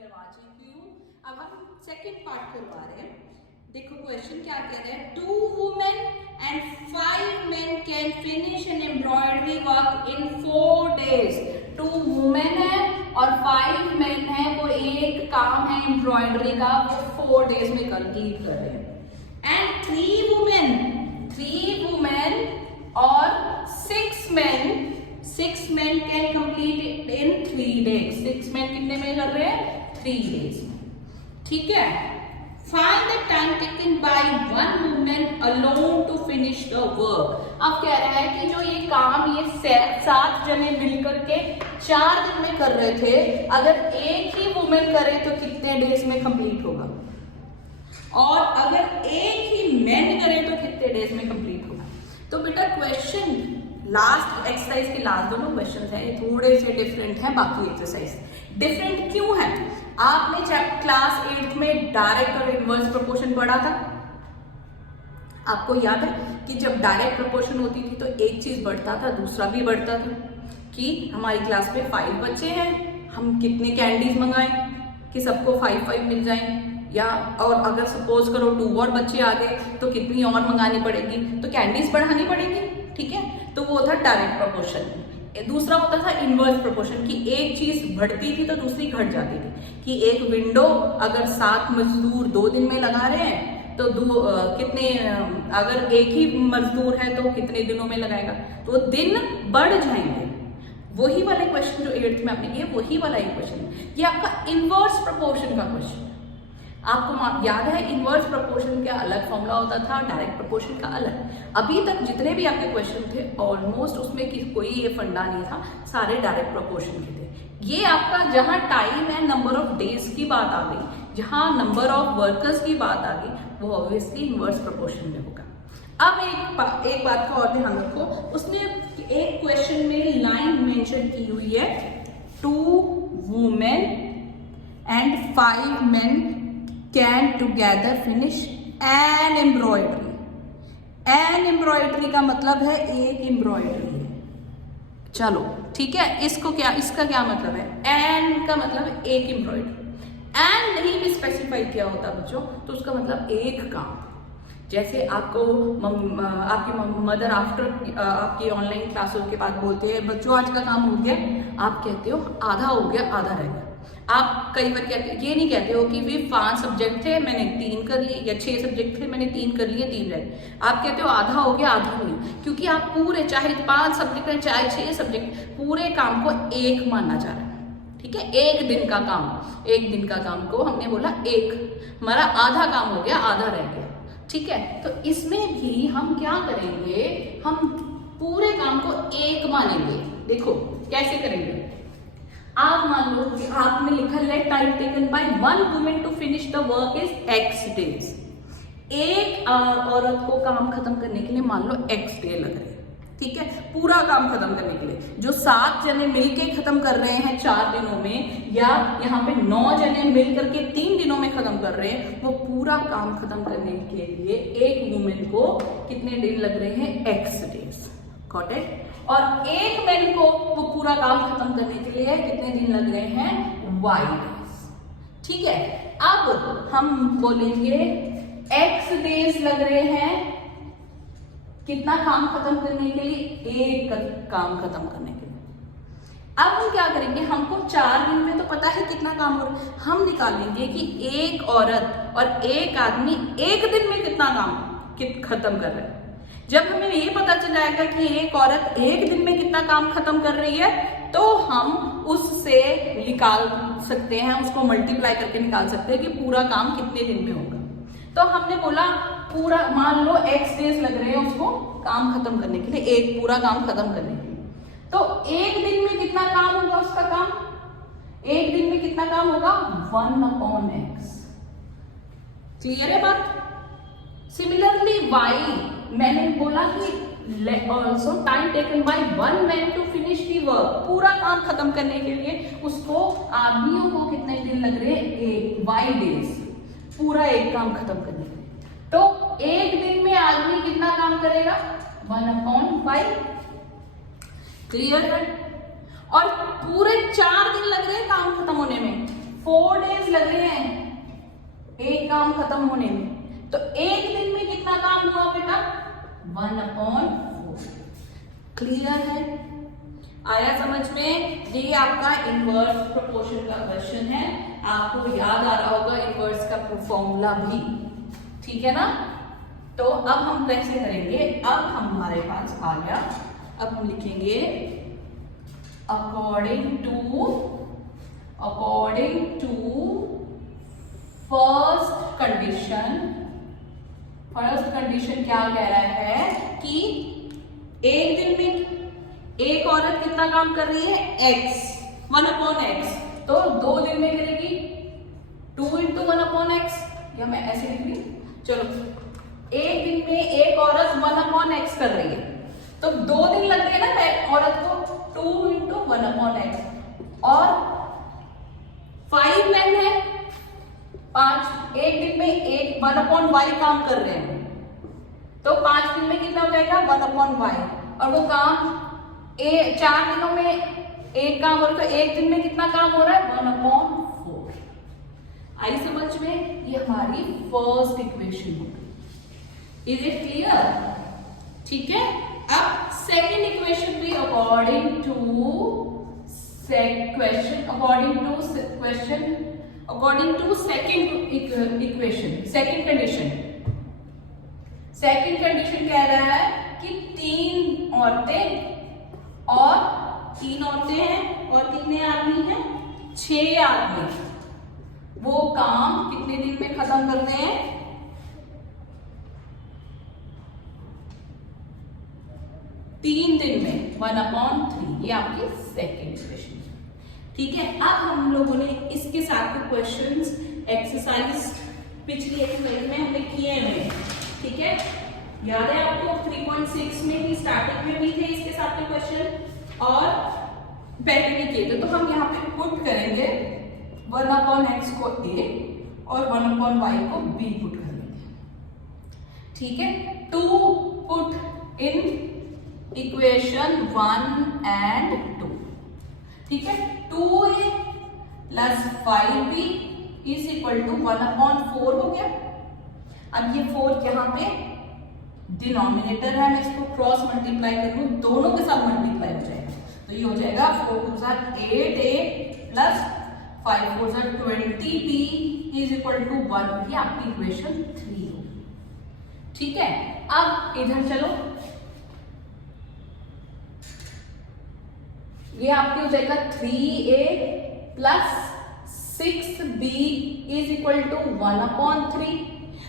करवा चुकी हूँ। अब हम सेकंड पार्ट करवा रहे हैं। देखो क्वेश्चन क्या कह रहे हैं, 2 women and 5 men can finish an embroidery work in 4 days। 2 women है और 5 men है, वो एक काम है एम्ब्रॉयडरी का, वो 4 days में कंप्लीट कर रहे हैं। एंड 3 women और 6 men can complete it in 3 days। 6 men कितने में कर रहे हैं? 3 days में। ठीक है। Find the time taken by 1 woman alone to finish the work। अब कह रहा है कि जो ये काम ये 7 जने मिलकर के 4 दिन में कर रहे थे, अगर एक ही वुमेन करे तो कितने डेज में कंप्लीट होगा, और अगर एक ही मैन करे तो कितने डेज में कंप्लीट होगा। तो बेटा क्वेश्चन लास्ट एक्सरसाइज के लास्ट दोनों क्वेश्चन हैं, ये थोड़े से डिफरेंट हैं बाकी एक्सरसाइज। डिफरेंट क्यों है? आपने क्लास 8 में डायरेक्ट और इनवर्स प्रोपोर्शन पढ़ा था। आपको याद है कि जब डायरेक्ट प्रोपोर्शन होती थी तो एक चीज बढ़ता था, दूसरा भी बढ़ता था। कि हमारी क्लास में 5 बच्चे हैं, हम कितने कैंडीज मंगाएं कि सबको 5-5 मिल जाएं, या और अगर सपोज करो 2 और बच्चे आ गए तो कितनी और मंगानी पड़ेगी, तो कैंडीज बढ़ानी पड़ेगी। ठीक है, तो वो था डायरेक्ट प्रोपोर्शन। दूसरा होता था इनवर्स प्रोपोर्शन, कि एक चीज बढ़ती थी तो दूसरी घट जाती थी। कि एक विंडो अगर 7 मजदूर 2 दिन में लगा रहे हैं तो कितने, अगर एक ही मजदूर है तो कितने दिनों में लगाएगा, तो दिन बढ़ जाएंगे। वही वाले क्वेश्चन जो 8th में आपने किए, वही वाला एक क्वेश्चन, ये आपका इनवर्स प्रोपोर्शन का क्वेश्चन। आपको याद है इनवर्स प्रोपोर्शन का अलग फॉर्मूला होता था, डायरेक्ट प्रोपोर्शन का अलग। अभी तक जितने भी आपके क्वेश्चन थे ऑलमोस्ट उसमें कोई ये फंडा नहीं था, सारे डायरेक्ट प्रोपोर्शन के थे। ये आपका जहां टाइम है, नंबर ऑफ डेज की बात आ गई, जहां नंबर ऑफ वर्कर्स की बात आ गई, वो ऑब्वियसली इनवर्स प्रोपोर्शन में होगा। अब एक बात का और ध्यान रखो, उसने एक क्वेश्चन में लाइन मेंशन की हुई है, 2 women and 5 men can together finish an embroidery। an embroidery का मतलब है एक एम्ब्रॉयडरी है। चलो ठीक है, इसका क्या मतलब है? an का मतलब है एक एम्ब्रॉयडरी। an नहीं भी स्पेसिफाई किया होता बच्चों तो उसका मतलब एक काम। जैसे आपको आपकी मदर आफ्टर आपकी ऑनलाइन क्लासों के बाद बोलते हैं बच्चों आज का काम हो गया, आप कहते हो आधा हो गया आधा रह गया। आप कई बार कहते ये नहीं कहते हो कि वे 5 सब्जेक्ट थे मैंने 3 कर लिए, या 6 सब्जेक्ट थे मैंने 3 कर लिए 3 रह गए। आप कहते हो आधा हो गया आधा नहीं, क्योंकि आप पूरे चाहे 5 सब्जेक्ट है चाहे 6 सब्जेक्ट, पूरे काम को एक मानना चाह रहे हैं। ठीक है, एक दिन का काम को हमने बोला एक, हमारा आधा काम हो गया आधा रह गया। ठीक है, तो इसमें भी हम क्या करेंगे, हम पूरे काम को एक मानेंगे। देखो कैसे करेंगे, आप मान लो कि आपने लिखा है time taken by 1 woman to finish the work is x days. एक औरत को काम खत्म करने के लिए मान लो x डे लग रहे हैं। ठीक है, पूरा काम खत्म करने के लिए जो 7 जने मिलके खत्म कर रहे हैं 4 दिनों में, या यहाँ पे 9 जने मिल करके 3 दिनों में खत्म कर रहे हैं, वो पूरा काम खत्म करने के लिए एक वुमेन को कितने दिन लग रहे हैं? x days. Got it? और एक मैन को वो पूरा काम खत्म करने के लिए कितने दिन लग रहे हैं? y days. ठीक है, अब हम बोलेंगे x डेज लग रहे हैं कितना काम खत्म करने के लिए? एक काम खत्म करने के लिए। अब हम क्या करेंगे, हमको 4 दिन में तो पता है कितना काम हो रहा है, हम निकालेंगे कि एक औरत और एक आदमी एक दिन में कितना काम खत्म कर रहे हैं। जब हमें ये पता चल जाएगा कि एक औरत एक दिन में कितना काम खत्म कर रही है, तो हम उससे निकाल सकते हैं, उसको मल्टीप्लाई करके निकाल सकते हैं कि पूरा काम कितने दिन में होगा। तो हमने बोला पूरा मान लो x डेज लग रहे हैं उसको काम खत्म करने के लिए, एक पूरा काम खत्म करने के लिए। तो एक दिन में कितना काम होगा उसका काम? एक दिन में कितना काम होगा? 1/x। क्लियर है बात? सिमिलरली y, मैंने बोला कि also time taken by 1 man to finish the work, पूरा काम खत्म करने के लिए उसको आदमियों को कितने दिन लग रहे हैं? y डेज, पूरा एक काम खत्म करने के लिए। तो एक दिन में आदमी कितना काम करेगा? 1/5। क्लियर है? और पूरे 4 दिन लग रहे हैं काम खत्म होने में, 4 डेज लग रहे हैं एक काम खत्म होने में, तो एक दिन में कितना काम हुआ बेटा? 1/4। क्लियर है? आया समझ में? ये आपका इनवर्स प्रोपोर्शन का क्वेश्चन है, आपको याद आ रहा होगा इनवर्स का फॉर्मूला भी, ठीक है ना? तो अब हम कैसे करेंगे? अब हमारे पास आ गया, अब हम लिखेंगे अकॉर्डिंग टू फर्स्ट कंडीशन क्या कह रहा है कि एक दिन में एक औरत कितना काम कर रही है? x, 1/x, तो 2 दिन में करेगी 2 × 1/x, या मैं ऐसे लिख रही, चलो एक दिन में एक औरत 1/x कर रही है, तो 2 दिन लग गए ना एक औरत को, 2 × 1/x, और 5 मैन है 5, एक दिन में एक 1/y काम कर रहे हैं, तो 5 दिन में कितना हो जाएगा? 1/y, और वो काम 4 दिनों में एक काम हो रहा है, तो एक दिन में कितना काम हो रहा है? 1/4। आई समझ में? ये हमारी फर्स्ट इक्वेशन होगी। Is it clear? ठीक है। अब सेकेंड इक्वेशन भी according to second equation, second condition कह रहा है कि 3 औरतें हैं और कितने आदमी हैं? 6 आदमी, वो काम कितने दिन में खत्म करते हैं? 3 दिन में, 1/3। ये आपकी सेकेंड इक्वेशन, ठीक है। अब हम लोगों ने इसके साथ के क्वेश्चंस एक्सरसाइज पिछली एक्सरसाइज में हमने किए हुए, ठीक है। याद है आपको 3.6 में ही स्टार्टिंग में भी थे इसके साथ के क्वेश्चन, और पहले भी किए थे, तो हम यहाँ पे पुट करेंगे 1/x को a और 1/y को b पुट करेंगे, ठीक है। To put in equation 1 and 2, ठीक है। 2a + 5b = 1/4 हो गया। अब ये 4 यहाँ पे डिनोमिनेटर है, मैं इसको क्रॉस मल्टीप्लाई करूँ, दोनों के साथ मल्टीप्लाई हो जाएगा, तो ये हो जाएगा 4 × 8a + 5 × 20b = 1। ये आपकी इक्वेशन 3 होगी, ठीक है। अब इधर चलो, ये आपकी हो जाएगा 3a + 6b = 1/3।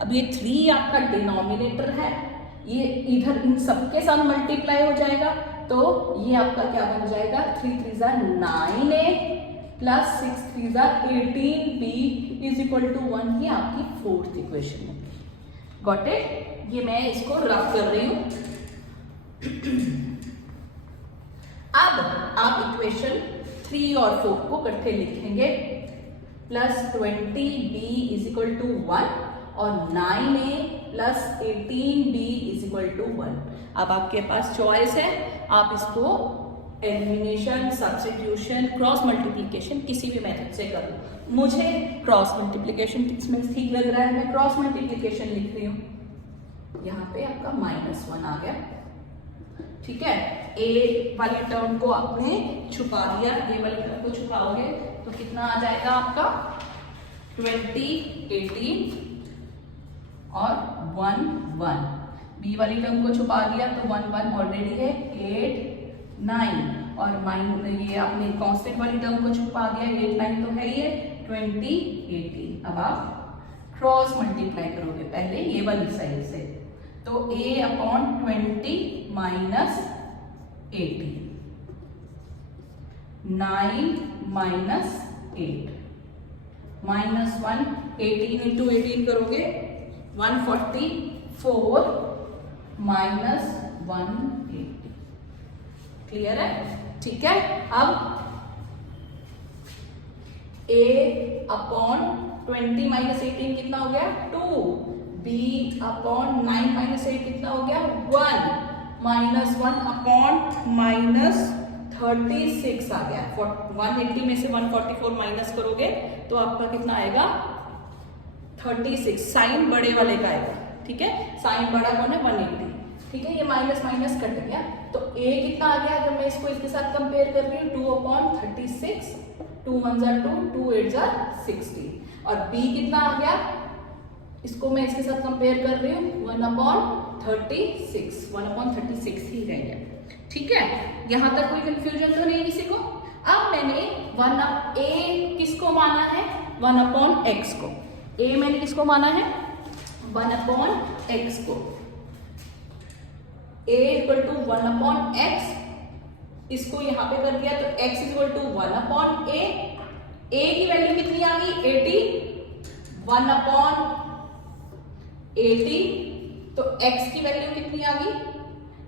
अब ये 3 आपका डिनोमिनेटर है, ये इधर इन सबके साथ मल्टीप्लाई हो जाएगा, तो ये आपका क्या बन जाएगा? 3 × 3 = 9a + 6 × 3 = 18b = 1। ये आपकी फोर्थ इक्वेशन है। Got it? ये मैं इसको रफ कर रही हूं। अब आप इक्वेशन 3 और 4 को इकट्ठे लिखेंगे, +20b = 1 और 9a + 18b = 1। अब आपके पास चॉइस है, आप इसको एलिमिनेशन, सब्स्टिट्यूशन, क्रॉस मल्टीप्लिकेशन किसी भी मेथड से कर लो। मुझे क्रॉस मल्टीप्लिकेशन इसमें ठीक लग रहा है, मैं क्रॉस मल्टीप्लिकेशन लिख रही हूँ। यहाँ पे आपका -1 आ गया, ठीक है। ए वाली टर्म को आपने छुपा दिया, ए वाली टर्म को छुपाओगे तो कितना आ जाएगा आपका? 20, 18 और 1, 1। बी वाली टर्म को छुपा दिया तो 1, 1 ऑलरेडी है, 8, 9 और ये आपने कांस्टेंट वाली टर्म को छुपा दिया, 8, 9 तो है ही है, 20, 18। अब आप क्रॉस मल्टीप्लाई करोगे पहले ये वाली साइड से, तो a/20 - 18, 9 - 8, -1, 18 × 18 करोगे 144 - 180। क्लियर है? ठीक है। अब a/20 - 18 कितना हो गया? 2। b/9 - 8 कितना हो गया? 1 -1/-13 36 आ गया। 180 में से 144 माइनस करोगे तो आपका कितना आएगा 36, साइन बड़े वाले का आएगा, ठीक है। साइन बड़ा कौन है 180, ठीक है। ये माइनस माइनस कट गया तो a कितना आ गया, जब मैं इसको इसके साथ कंपेयर कर रही हूँ 2/36, 2 1 जा 2, 2 8 जा 60, और b कितना आ गया, इसको मैं इसके साथ कंपेयर कर रही हूँ 1/36, 1/36 ही रह गया, ठीक है। यहां तक कोई कंफ्यूजन तो नहीं किसी को। अब मैंने a किसको माना है 1/x को, a मैंने किसको माना है 1/x को, a इक्वल टू 1/x, इसको यहां पे कर दिया तो x equal to 1/a, a की वैल्यू कितनी आ गई 80, 1/80, तो x की वैल्यू कितनी आ गई,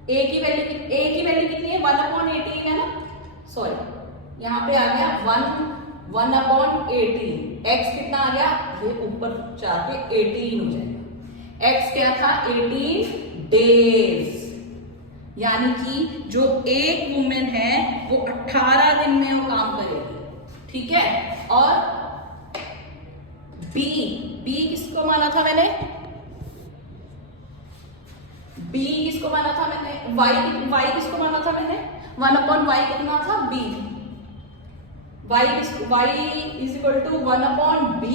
a की वैल्यू कितनी है 1/18 है ना, सॉरी यहां पे आ गया 1/18, x कितना आ गया, ये ऊपर जाके 18 हो जाएगा, x क्या था 18 डेज, यानी कि जो एक वुमेन है वो 18 दिन में वो काम करेगी, ठीक है। और b किसको माना था मैंने, b किसको माना था मैंने, y किसको माना था मैंने 1/y कितना था b, y is equal to 1/b।